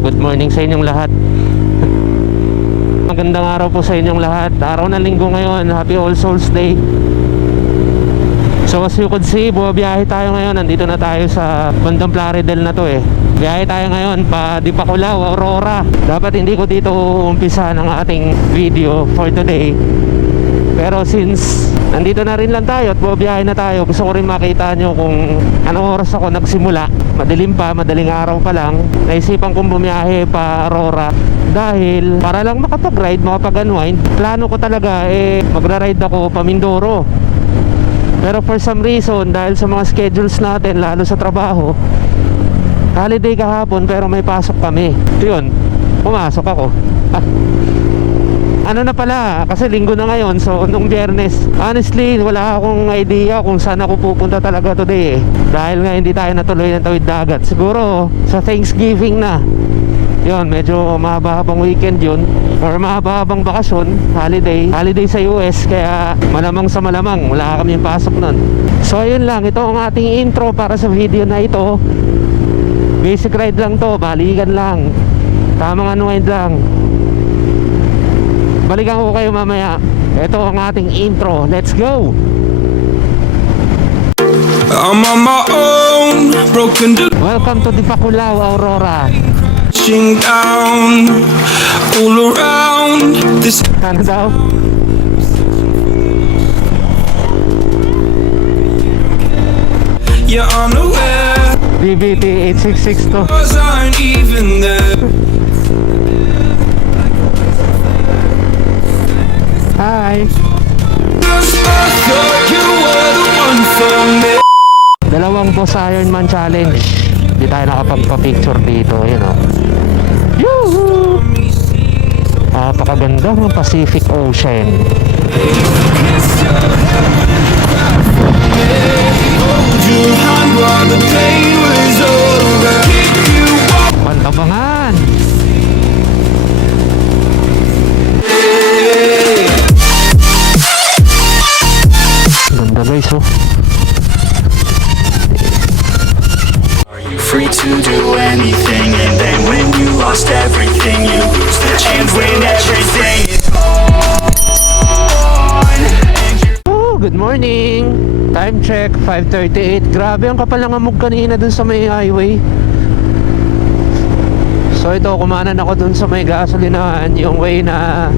good morning sa inyong lahat. Magandang araw po sa inyong lahat. Araw ng linggo ngayon, Happy All Souls Day. So as you could see, bumabiyahe tayo ngayon. Nandito na tayo sa bandang Plaridel na to eh. Biyahe tayo ngayon pa Dipakulaw, Aurora. Dapat hindi ko dito umpisa ng ating video for today, pero since nandito na rin lang tayo at bumabiyahe na tayo, gusto ko rin makita nyo kung anong oras ako nagsimula. Madilim pa, madaling araw pa lang. Naisipan kong bumiyahe pa Aurora dahil para lang makapag-ride, makapag-unwind. Plano ko talaga magra-ride ako pa Mindoro. Pero for some reason, dahil sa mga schedules natin, lalo sa trabaho, holiday kahapon pero may pasok kami. Yun, pumasok ako. Ano na pala, kasi linggo na ngayon. So nung Biyernes, honestly wala akong idea kung saan ako pupunta talaga today dahil nga hindi tayo natuloy ng tawid dagat. Siguro sa Thanksgiving na. Yun, medyo mahaba-habang weekend yun, or mahaba-habang bakasyon, holiday sa US. Kaya malamang sa malamang wala kami pasok nun. So ayun lang, ito ang ating intro para sa video na ito. Basic ride lang to, balikan lang, tamang unwind lang. Balikan ko kayo mamaya. Ito ang ating intro. Let's go! I'm on my own, broken down, Welcome to Dipakulaw, Aurora. down all around this. Ano daw? Yeah, I'm aware DBT 8662. cause I ain't even there. Hi! I thought you were the one for me. Dalawang Boss Ironman Challenge. Hindi tayo nakapagpa-picture dito. Yun o. Yoo-hoo! Napakaganda ng Pacific Ocean. Hold your hand while the day was over. Keep you up. Pantabangan! Ganda guys oh. Free to do anything, and then when you lost everything, you lose the chance when everything is gone. And you're Oh, good morning! Time check, 5:38. Grabe, ang kapal ng amog kanina dun sa may highway. So ito, kumanan ako dun sa may gasolinahan, yung way na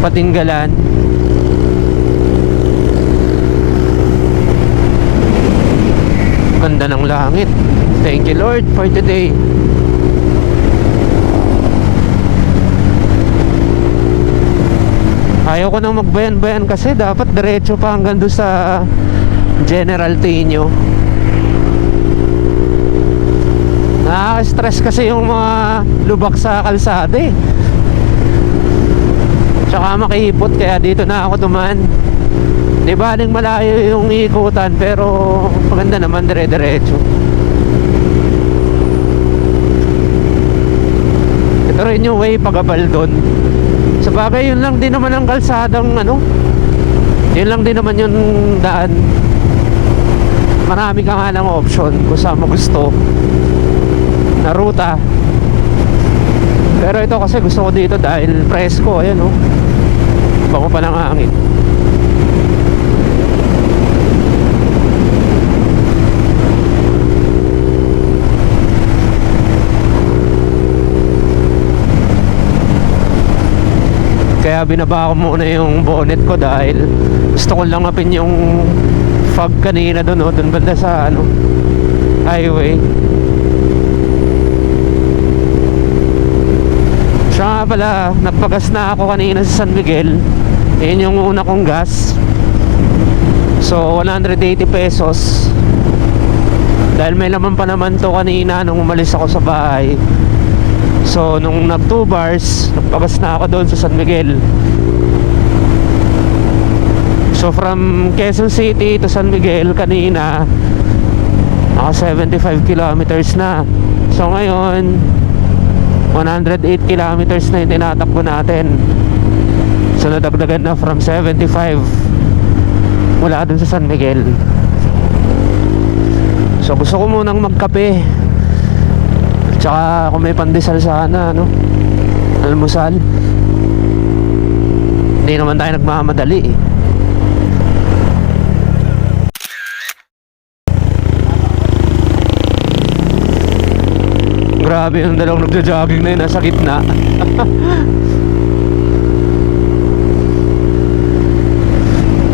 Patinggalan. Ganda ng langit. Thank you Lord for today. Ayaw ko nang magbayan-bayan kasi dapat diretso pa hanggang doon sa General Tinio. Nakaka-stress kasi yung mga lubak sa kalsada eh. Tsaka makihipot, kaya dito na ako dumaan. Di ba aling malayo yung ikutan, pero maganda naman dire-diretso. Ito rin yung way pagabal doon. Sa bagay, yun lang din naman ang kalsadang yun lang din naman yung daan. Marami ka nga ng option kung saan mo gusto na ruta. Pero ito kasi gusto ko dito dahil presko. Ayan oh, bako pa ng hangin. Kaya binaba ko muna yung bonnet ko dahil gusto ko lang langapin yung fog kanina doon oh, doon banda sa highway. Siya nga pala, nagpagas na ako kanina sa San Miguel. Yun yung una kong gas. So 180 pesos. Dahil may laman pa naman to kanina nung umalis ako sa bahay. So nung nag 2 bars, nagpagas na ako doon sa San Miguel. So from Quezon City to San Miguel kanina, naka 75 kilometers na. So ngayon 108 kilometers na yung tinatakbo natin. So nadagdagan na from 75 mula dun sa San Miguel. So gusto ko munang magkape. Tsaka kung may pandesal sana, ano, almusal. Hindi naman tayo nagmamadali eh. Grabe yung dalawang nagja-jogging na yun, nasa gitna.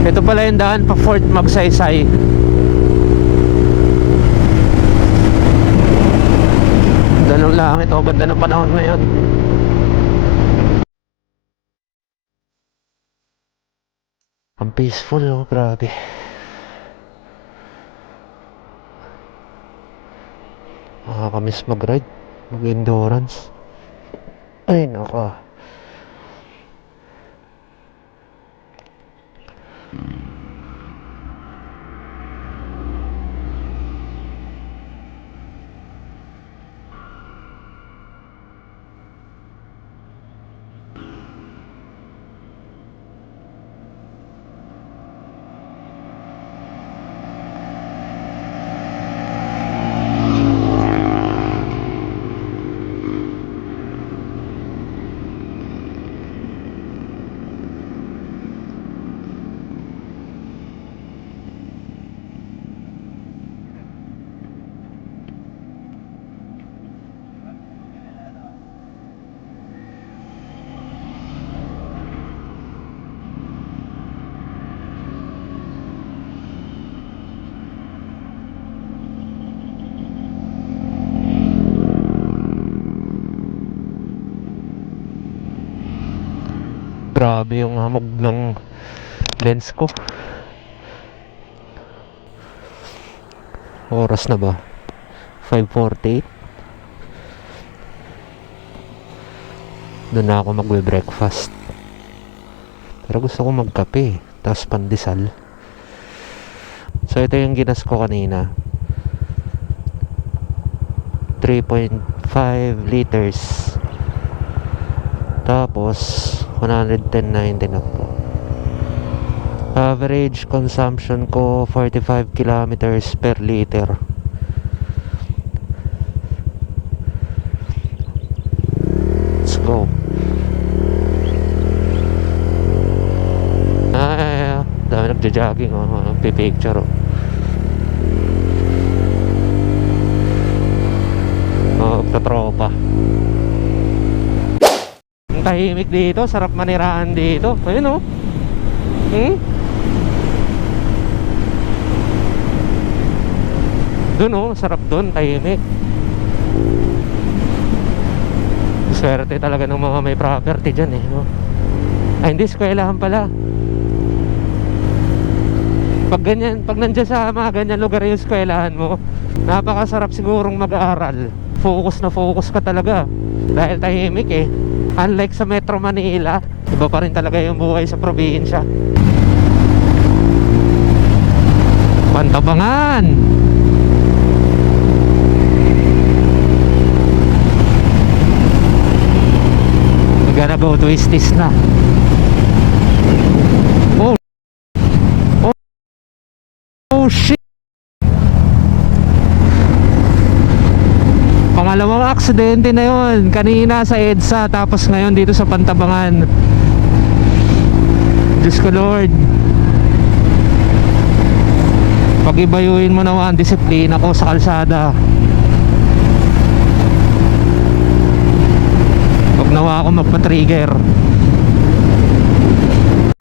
Ito pala yung daan pa Fort Magsaysay. Ganda ng langit, oh, ganda ng panahon ngayon. Ang peaceful, oh, grabe. Nakakamiss mag-ride, mag-endurance. Ay, nako. Grabe yung hamog ng lens ko. Oras na ba? 5:48. Doon na ako magbe-breakfast. Pero gusto ko magkape, tapos pandesal. So ito yung ginas ko kanina. 3.5 liters. Tapos 110.90 na po. Average consumption ko 45 kilometers per liter. Let's go. Dami nagja-jogging, oh, nagpi-picture, oh. Oh, katropa. Ang tahimik dito, sarap maniraan dito. Ayun, oh. Doon, oh, sarap doon, tahimik. Swerte talaga ng mga may property dyan, eh, no? Ay, hindi, eskwelahan pala. Pag ganyan, pag nandiyan sa mga ganyan lugar yung eskwelahan mo, napakasarap sigurong mag-aaral. Focus na focus ka talaga. Dahil tahimik, eh. Unlike sa Metro Manila, iba pa rin talaga yung buhay sa probinsya. Pantabangan! We're gonna go to Istis na. Oh shit! Pangalawang aksidente na yun. Kanina sa EDSA, tapos ngayon dito sa Pantabangan. Diyos ko Lord. Pag-ibayuin mo naman ang disiplina ko sa kalsada. Huwag nawa ako magpa-trigger.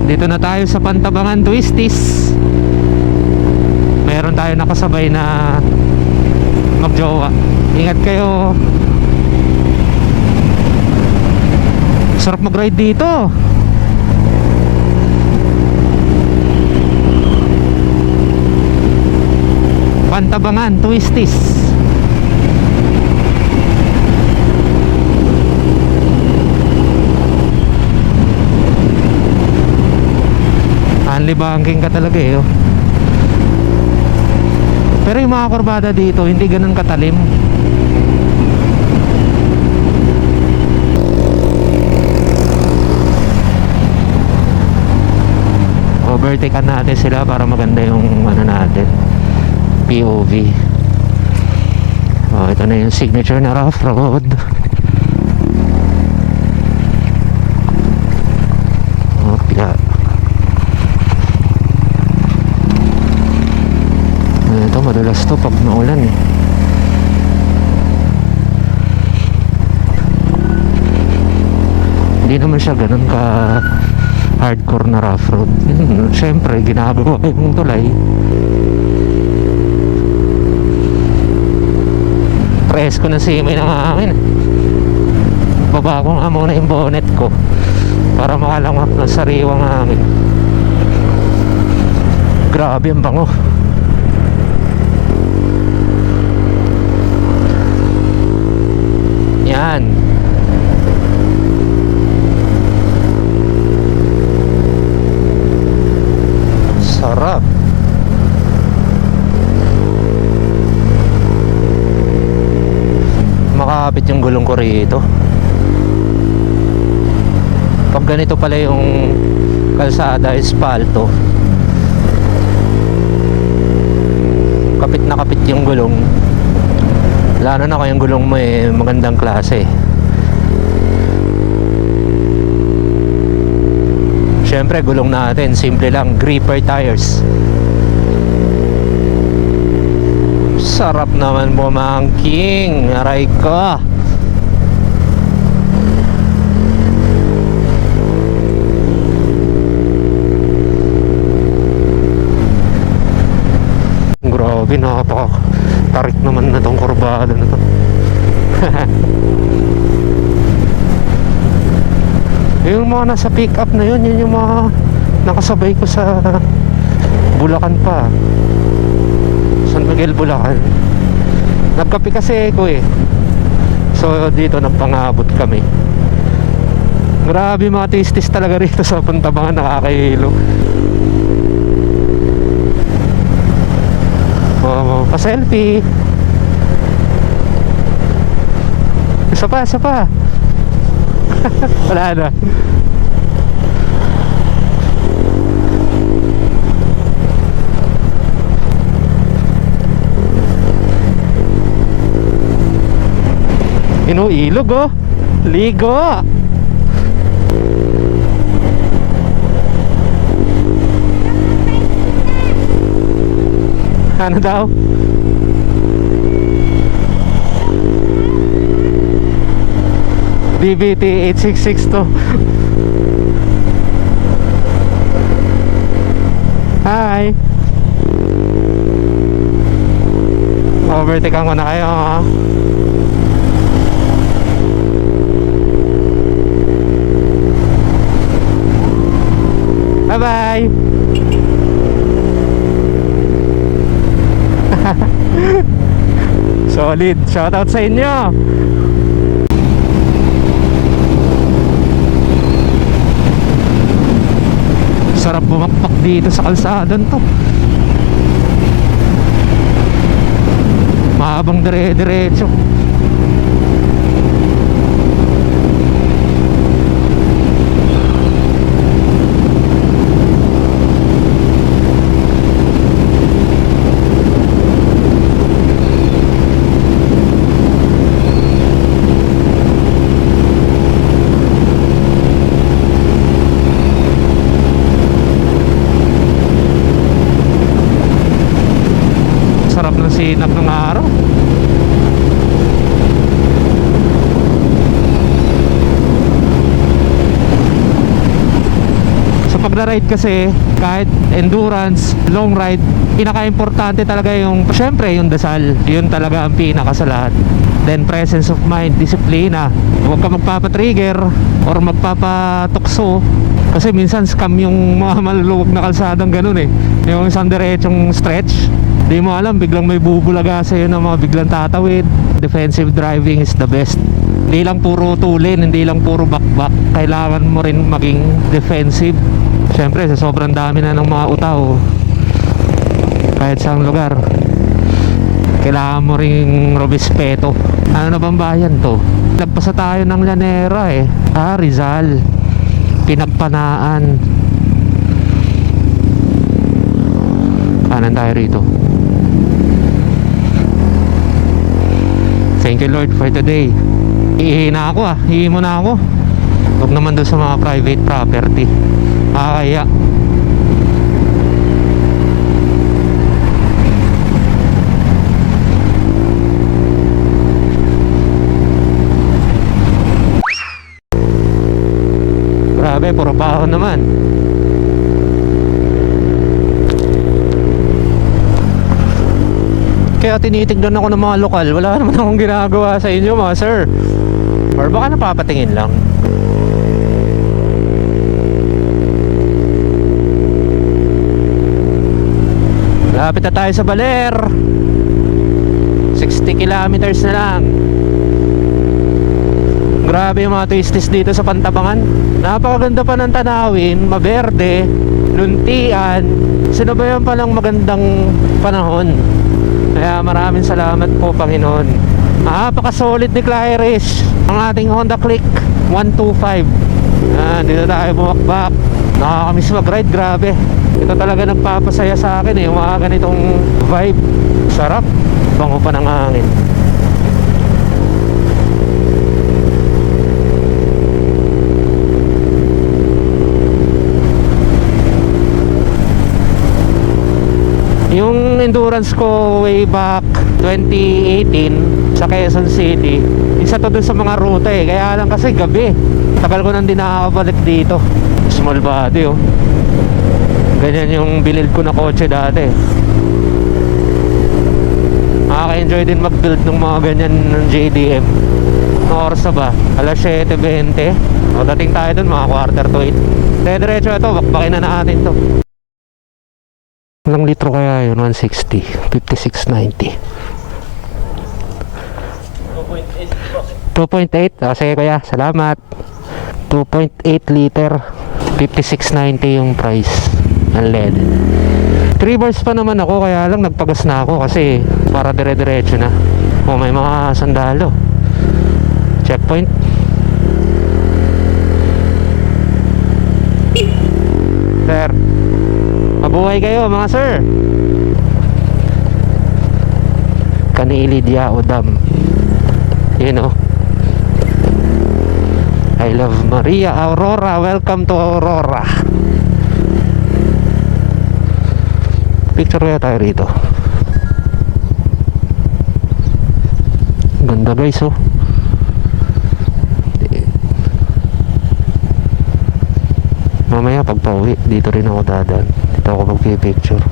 Dito na tayo sa Pantabangan Twisties. Meron tayo nakasabay na magjowa. Ingat kayo. Sarap mag-ride dito. Pantabangan Twisties. Only banking ka talaga, eh, oh. Pero yung mga kurbada dito hindi ganun katalim. Overtakean natin sila para maganda yung ano natin, POV. Oh, ito na yung signature na rough road. Opya. Ito madalas to pag maulan eh. Hindi naman siya ganun ka hardcore na rough road. Siyempre ginagawa yung tulay. Presko na simay ng hangin. Baba ko nga muna yung bonnet ko para makalangap ng sariwang hangin. Grabe ang bango. Yan. Sarap. Makakapit yung gulong ko rito. Pag ganito pala yung kalsada, espalto, kapit na kapit yung gulong. Lalo na kayong gulong mo eh magandang klase. Siyempre gulong natin simple lang, gripper tires. Sarap naman bumangking. Aray ka. Grabe, nakapaka-tarik naman na tong kurbada na to. Yung mga nasa pick up na yun, yun yung mga nakasabay ko sa Bulacan pa. San Miguel, Bulacan. Nagkape kasi ko eh. So dito nagpangabot kami. Grabe mga tistis talaga rito sa Puntabangan, nakakahilo. Oh, pa-selfie. Isa pa, isa pa. Wala na. Inuilog oh. Ligo. Ano daw? DBT 8662. Hi. Overtakean ko na kayo ha. Bye bye. Solid. Shoutout sa inyo. Sarap bumakpak dito sa kalsadan to. Mahabang dire-diretso. Sarap ng sinap ng araw. Sa pagda-ride kasi, kahit endurance, long ride, pinaka-importante talaga yung, syempre yung dasal. Yun talaga ang pinaka sa lahat. Then presence of mind, disiplina. Huwag ka magpapatrigger or magpapatukso. Kasi minsan scam yung mga maluluwag na kalsadang ganun eh. Yung isang diretsong stretch, di mo alam, biglang may bubulaga sa'yo na mga biglang tatawid. Defensive driving is the best. Hindi lang puro tulin, hindi lang puro back-back. Kailangan mo rin maging defensive. Siyempre, sa sobrang dami na ng mga utaw, kahit saang lugar, kailangan mo ring rumespeto. Ano na bang bayan to? Lagpasa tayo ng Llanera eh. Rizal. Pinagpanaan. Kanan tayo rito. Thank you Lord for today. Iihi na ako iihi mo na ako. Huwag naman doon sa mga private property. Kaya grabe, puro paho naman. Kaya tinitignan ako ng mga lokal. Wala naman akong ginagawa sa inyo mga sir. Or baka napapatingin lang. Lapit na tayo sa Baler. 60 kilometers na lang. Grabe yung mga twisties dito sa Pantabangan. Napakaganda pa ng tanawin, maberde, luntian. Sinabayan pa lang magandang panahon. Kaya maraming salamat po Panginoon. Napaka-solid ni Claire's ang ating Honda Click 125. Dito tayo bumakbak. Nakakamiss mag-ride, grabe. Ito talaga nagpapasaya sa akin yung mga ganitong vibe. Sarap, bango pa ng hangin. Yung endurance ko way back 2018 sa Quezon City, isa to dun sa mga ruta kaya lang kasi gabi. Tagal ko nang di nakakabalik dito. Small body ganyan yung build ko na kotse dati. Nakaka-enjoy din mag-build ng mga ganyan ng JDM. Ang oras na ba? Alas 7:20. O dating tayo dun mga quarter to 8. Diretso na to, bakbakin na natin to. Ilang litro kaya yun? 160, 5690. 2.8. Sige kuya, salamat. 2.8 liter, 5690 yung price. Unleaded. 3 bars pa naman ako, kaya lang nagpagas na ako kasi para dire-diretso na. May mga sandalo. Checkpoint. Sir, mabuhay kayo mga sir. Kanilidia o Dam. I love Maria Aurora. Welcome to Aurora. Picture kaya tayo rito. Ganda guys Mamaya pag pauwi dito rin ako dadaan. Dito ako magpipicture.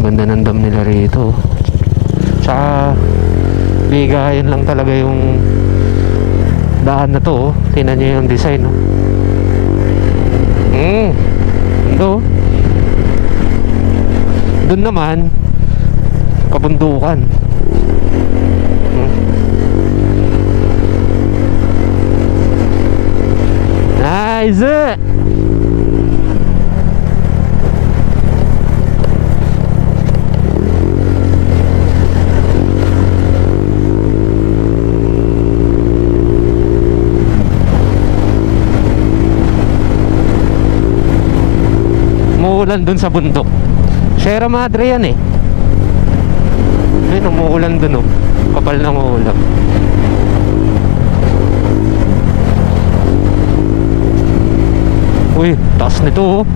Ganda ng dam nila rito. Tsaka bigayan lang talaga yung daan na to Tingnan nyo yung design Ito doon naman kabundukan. Nice. Umuulan dun sa bundok. Sierra Madre yan Ayun, umuulan dun Kapal ng ulam. Uy, taas nito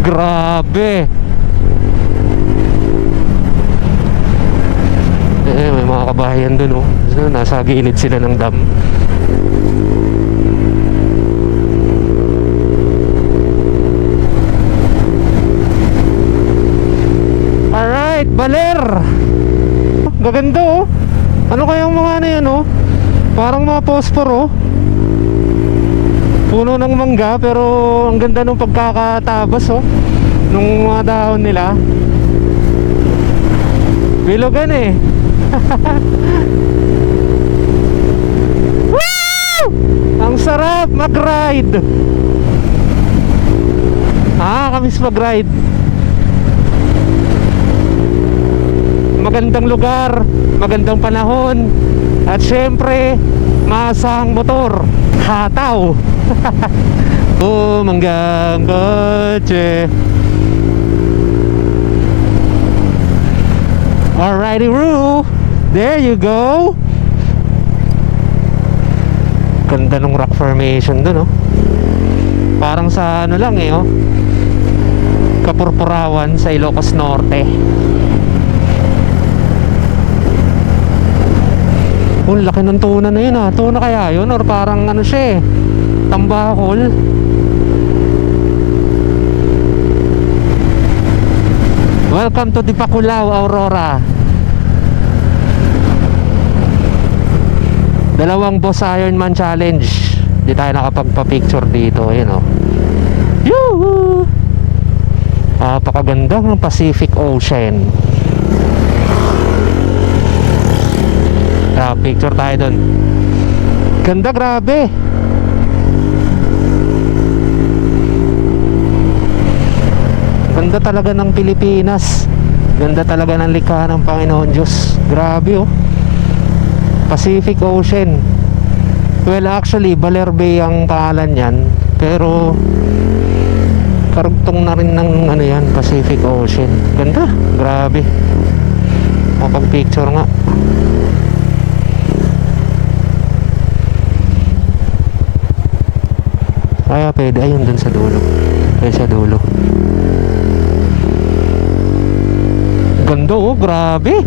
grabe. May mga kabahayan dun nasa gilid sila ng dam. Alright, Baler. Gaganda Ano kayang mga ano yan Parang mga posporo puno ng mangga, pero ang ganda ng pagkakatabas nung mga dahon nila. Bilogan Woo! Ang sarap mag-ride. Kamis mag-ride. Magandang lugar, magandang panahon, at syempre masang motor, hataw. Manggang kotse. Alrighty, Roo. There you go. Ganda ng rock formation dun, oh. Parang sa ano lang eh, oh, Kapurpurawan sa Ilocos Norte. Oh, laki ng tuna na yun, ah. Tuna kaya yun or parang ano siya eh, tambakol. Welcome to Dipakulao, Aurora. Dalawang Boss Ironman Challenge. Di tayo nakapagpa-picture dito. Ayun, oh. Yoo-hoo! Napakaganda ng Pacific Ocean. Picture tayo dun. Ganda, grabe. Ganda talaga ng Pilipinas. Ganda talaga ng likha ng Panginoon Diyos. Grabe, oh. Pacific Ocean. Well, actually Baler Bay ang pangalan yan, pero karugtong na rin ng ano yan, Pacific Ocean. Ganda, grabe. Kapag picture nga. Kaya pwede, ayun dun sa dulo. Ay, sa dulo. Ganda, oh, grabe.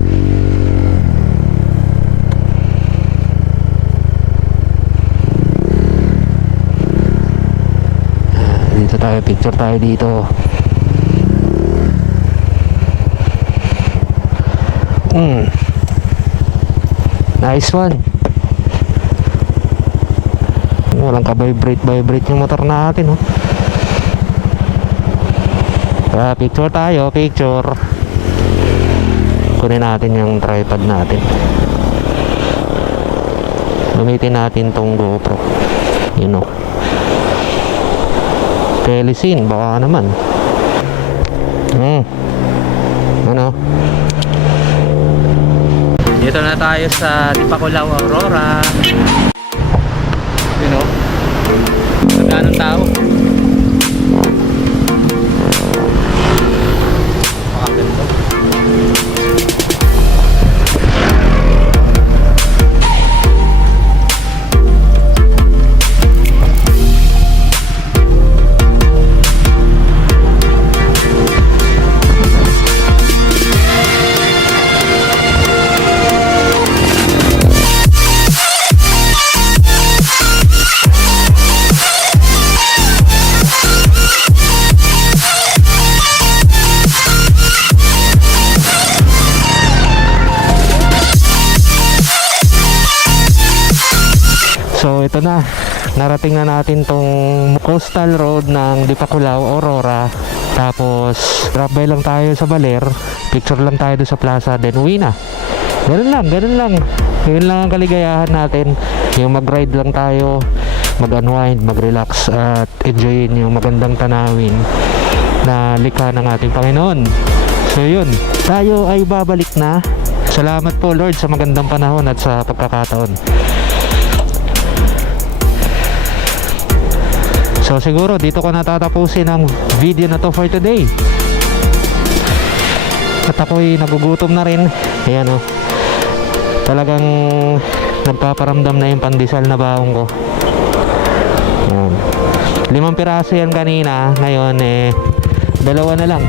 Dito tayo, picture tayo dito. Nice one. Walang ka-vibrate yung motor natin, oh. Picture tayo, picture. Kunin natin yung tripod natin. Gamitin natin tong GoPro. You know, Telesin, baka naman. Ano? Dito na tayo sa Dipakulao, Aurora. You know, magkano tao? Makaganda. So ito na, narating na natin tong coastal road ng Dipakulao, Aurora. Tapos drop by lang tayo sa Baler, picture lang tayo doon sa plaza, then uwi na. Ganun lang. Yun lang ang kaligayahan natin. Yung mag-ride lang tayo, mag-unwind, mag-relax at enjoyin yung magandang tanawin na likha ng ating Panginoon. So yun, tayo ay babalik na. Salamat po Lord sa magandang panahon at sa pagkakataon. So siguro dito ko natatapusin ang video na to for today. At ako'y nagugutom na rin. Ayan, oh. Talagang nagpaparamdam na yung pandesal na baong ko. Ayan. 5 piraso yan kanina. Ngayon 2 na lang.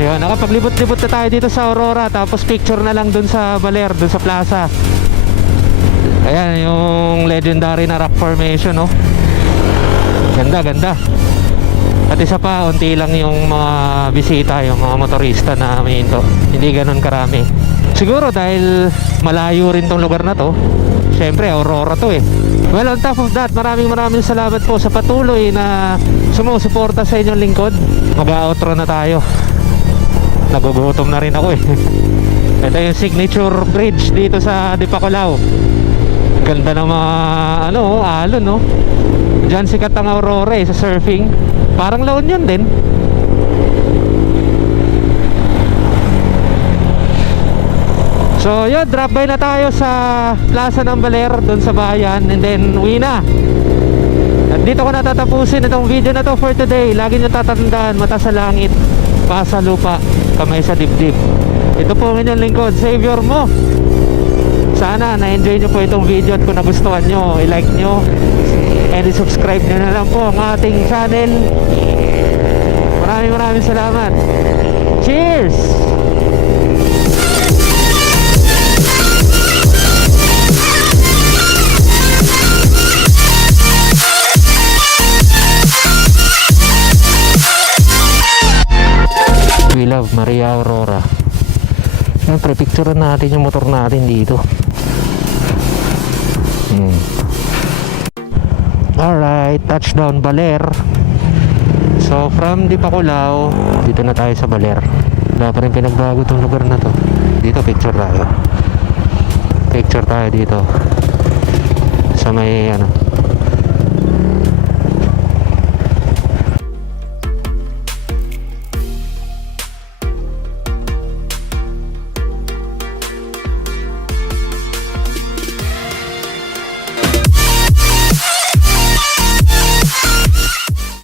Ayan, nakapaglibot-libot na tayo dito sa Aurora. Tapos picture na lang dun sa Baler, dun sa plaza. Ayan yung legendary na rock formation, no? Ganda. At isa pa, unti lang yung mga bisita, yung mga motorista na minto. Hindi ganun karami. Siguro dahil malayo rin tong lugar na to. Siyempre, Aurora to eh. Well, on top of that, maraming salamat po sa patuloy na sumusuporta sa inyong lingkod. Mag-outro na tayo. Nagugutom na rin ako eh. Ito yung signature bridge dito sa Dipakulao. Ganda ng mga alon, no? Diyan sikat ang Aurora sa surfing. Parang La Union din. So yun, drop by na tayo sa Plaza ng Baler, doon sa bayan, and then uwi na. At dito ko natatapusin itong video na to for today. Lagi nyo tatandaan, mata sa langit, pa sa lupa, kamay sa dibdib. Ito po ang inyong lingkod, Savior mo. Sana na-enjoy nyo po itong video at kung nagustuhan nyo, i-like nyo and i-subscribe nyo na lang po ang ating channel. Maraming salamat. Cheers! We love Maria Aurora. Siyempre, picturean natin yung motor natin dito. Alright, touchdown Baler. So from Dipakulaw, dito na tayo sa Baler. Wala pa rin pinagbago tong lugar na to. Dito picture tayo. Picture tayo dito sa may ano,